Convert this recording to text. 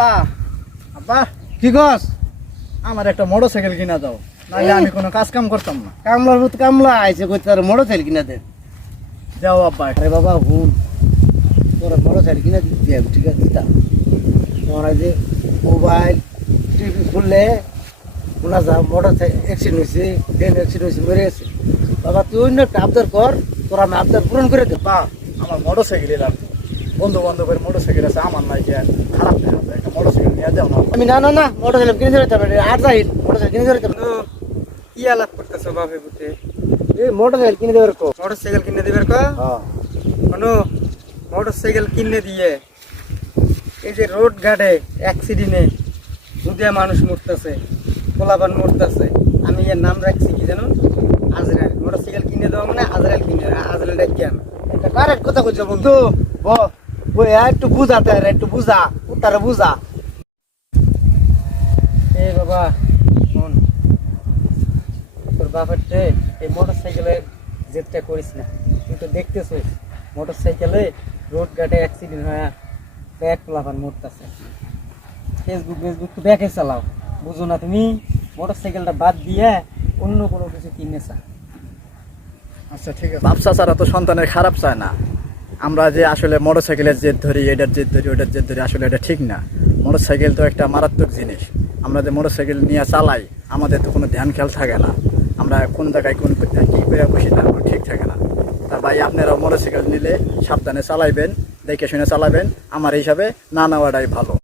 আব্বা আব্বা কি কস? আমার একটা মোটরসাইকেল কিনা দাও, নাহলে আমি কোনো কাজ কাম করতাম না। কামলার মতো কামলা আইছে কই তার মোটরসাইকেল কিনা দে। যাও আব্বা। আরে বাবা হুন, তোরা মোটরসাইকেল কিনা দিতে হবে, ঠিক আছে? দিতাম তোমরা যে মোবাইল টিভি খুললে শোনা যা মোটরসাইকেল অ্যাক্সিডেন্ট হয়েছে, ট্রেন অ্যাক্সিডেন্ট হয়েছে, মরে গেছে। বাবা তুই অন্য একটা আবদার কর, তোরা আমি আবদার পূরণ করে দেব। বা আমার মোটরসাইকেল এলাম, বন্ধু বান্ধবের মোটরসাইকেল আছে, আমার নাই যে খারাপ দেখা যায়, একটা মোটরসাইকেল নিয়ে যাও না। আমি না না না মোটরসাইকেল কিনে ধরে যাবে, আর যাই মোটরসাইকেল কিনে ধরে যাবে। কি আলাপ করতেছো বাপে পুতে? এই মোটরসাইকেল কিনে দেবে কো। মোটরসাইকেল কিনে দিবের ক হ্যাঁ শোনো, মোটরসাইকেল কিনে দিয়ে এই যে রোড ঘাটে অ্যাক্সিডেন্টে দুধিয়া মানুষ মরতেছে, পোলাপান মরতেছে, আমি এর নাম রাখছি কি জানো? আজরাইল। মোটরসাইকেল কিনে দেওয়া মানে আজরাইল কিনে, আজরাইল ডাকি আমি। এটা কারেক্ট কথা কইছো বন্ধু। একটু বুঝাতে একটু বুঝা, উত্তরে বুঝা। এ বাবা শোন, তোর বাপের এই মোটরসাইকেলের জেদটা করিস না। তুই তো দেখতেছিস মোটরসাইকেলে রোড ঘাটে অ্যাক্সিডেন্ট হয়, ব্যাগ পোলাপান মরতেছে। ফেসবুক তো ব্যাগে চালাও, বুঝো না তুমি? মোটরসাইকেলটা বাদ দিয়ে অন্য কোনো কিছু কিনেছা। আচ্ছা ঠিক আছে, বাপসা ছাড়া তো সন্তানের খারাপ চায় না। আমরা যে আসলে মোটরসাইকেলের জেদ ধরি, এটার জেদ ধরি, ওটার জেদ ধরি, আসলে এটা ঠিক না। মোটরসাইকেল তো একটা মারাত্মক জিনিস। আমরা যে মোটরসাইকেল নিয়ে চালাই, আমাদের তো কোনো ধ্যান খেয়াল থাকে না, আমরা কোন জায়গায় কোন কী করে বসি তার কোনো ঠিক থাকে না। তা ভাই আপনারাও মোটরসাইকেল নিলে সাবধানে চালাইবেন, দেখে শুনে চালাবেন। আমার হিসাবে না নেওয়াটাই ভালো।